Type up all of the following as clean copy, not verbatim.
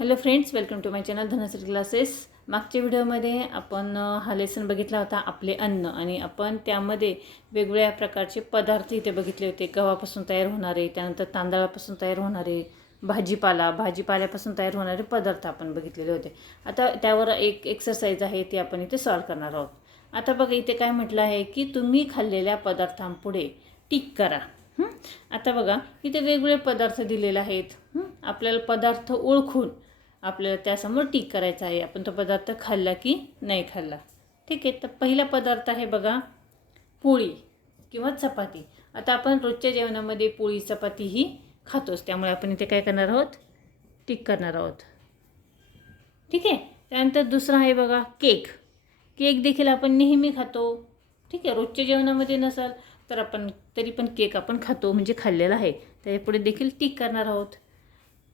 Hello friends, welcome to my channel Dhanashree classes. मागच्या व्हिडिओमध्ये आपण हा लेसन बघितला होता आपले अन्न, आणि आपण त्यामध्ये वेगवेगळ्या प्रकारचे पदार्थ इथे बघितले होते. गव्हापासून तयार होणारे, त्यानंतर तांदळापासून तयार होणारे, भाजीपाल्यापासून तयार होणारे पदार्थ आपण बघितलेले होते. आता त्यावर एक एक्सरसाइज आहे, ती आपण इथे सॉल्व करणार आहोत. आता बघा, इथे काय म्हटलं आहे की तुम्ही खाल्लेल्या पदार्थांपुढे टिक करा. आता बघा, इथे वेगवेगळे पदार्थ दिलेले आहेत. आपल्याला पदार्थ ओळखून आपल्याला त्यासमोर टिक करायचं आहे, आपण तो पदार्थ खाल्ला की नाही खाल्ला. ठीक आहे, तर पहिला पदार्थ आहे बघा, पोळी किंवा चपाती. आता आपण रोजच्या जेवणामध्ये पोळी चपाती ही खातोच, त्यामुळे आपण इथे काय करणार आहोत, टिक करणार आहोत. ठीक आहे. त्यानंतर दुसरा आहे बघा, केक. केक देखील आपण नेहमी खातो. ठीक आहे, रोजच्या जेवणामध्ये नसाल तर आपण तरी पण केक आपण खातो, म्हणजे खाल्लेला आहे, त्यापुढे देखील टिक करणार आहोत.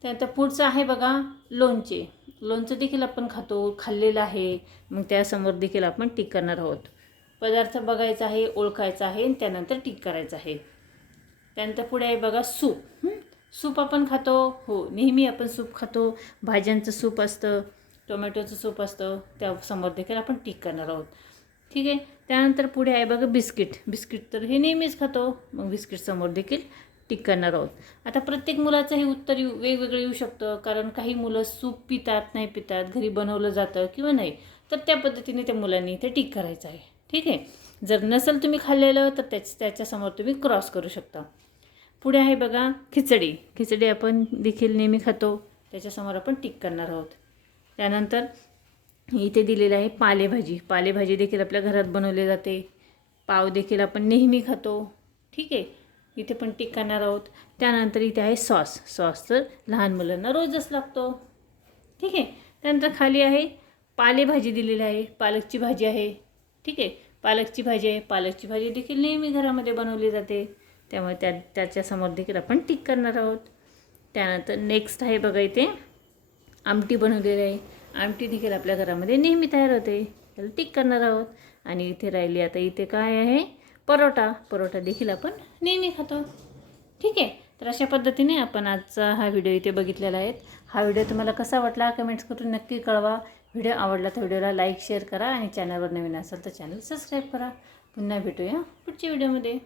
त्यानंतर पुढचं आहे बघा, लोणचे. लोणचं देखील आपण खातो, खाल्लेलं आहे, मग त्यासमोर देखील आपण टिक करणार आहोत. पदार्थ बघायचा आहे, ओळखायचा आहे, आणि त्यानंतर टिक करायचं आहे. त्यानंतर पुढे आहे बघा, सूप. सूप आपण खातो, हो, नेहमी आपण सूप खातो. भाज्यांचं सूप असतं, टोमॅटोचं सूप असतं, त्यासमोर देखील आपण टिक करणार आहोत. ठीक आहे. त्यानंतर पुढे आहे बघा, बिस्किट तर हे नेहमीच खातो, मग बिस्किट समोर देखील टिक करणार आहोत. आता प्रत्येक मुलाचं हे उत्तर वेगवेगळं येऊ शकतं, कारण काही मुलं सूप पितात, नाही पितात, घरी बनवलं जातं किंवा नाही, तर त्या पद्धतीने त्या मुलांनी इथे टिक करायचं आहे. ठीक आहे. जर नसेल तुम्ही खाल्लेलं तर त्याच्यासमोर तुम्ही क्रॉस करू शकता. पुढे आहे बघा, खिचडी आपण देखील नेहमी खातो, त्याच्यासमोर आपण टिक करणार आहोत. त्यानंतर इथे दिलेलं आहे पालेभाजी देखील आपल्या घरात बनवले जाते. पाव देखील आपण नेहमी खातो. ठीक आहे, इथे पण टिक करणार आहोत. त्यानंतर इथे आहे सॉस तर लहान मुलांना रोजच लागतो. ठीक आहे. त्यानंतर खाली आहे पालेभाजी दिलेली आहे, पालकची भाजी आहे. ठीक आहे, पालकची भाजी देखील नेहमी घरामध्ये बनवली जाते, त्यामुळे त्याच्यासमोर देखील आपण टिक करणार आहोत. त्यानंतर नेक्स्ट आहे बघा, इथे आमटी बनवलेली आहे. आमटी देखील आपल्या घरामध्ये नेहमी तयार होते, त्याला टिक करणार आहोत. आणि इथे राहिली, आता इथे काय आहे, परोठा देखील आपण नेहमी खातो. ठीक आहे. तर अशा पद्धतीने आपण आजचा हा व्हिडिओ इथे बघितलेला आहे. हा व्हिडिओ तुम्हाला कसा वाटला कमेंट्स करून नक्की कळवा. व्हिडिओ आवडला तर व्हिडिओला लाईक शेअर करा, आणि चॅनलवर नवीन असेल तर चॅनल सबस्क्राईब करा. पुन्हा भेटूया पुढच्या व्हिडिओमध्ये.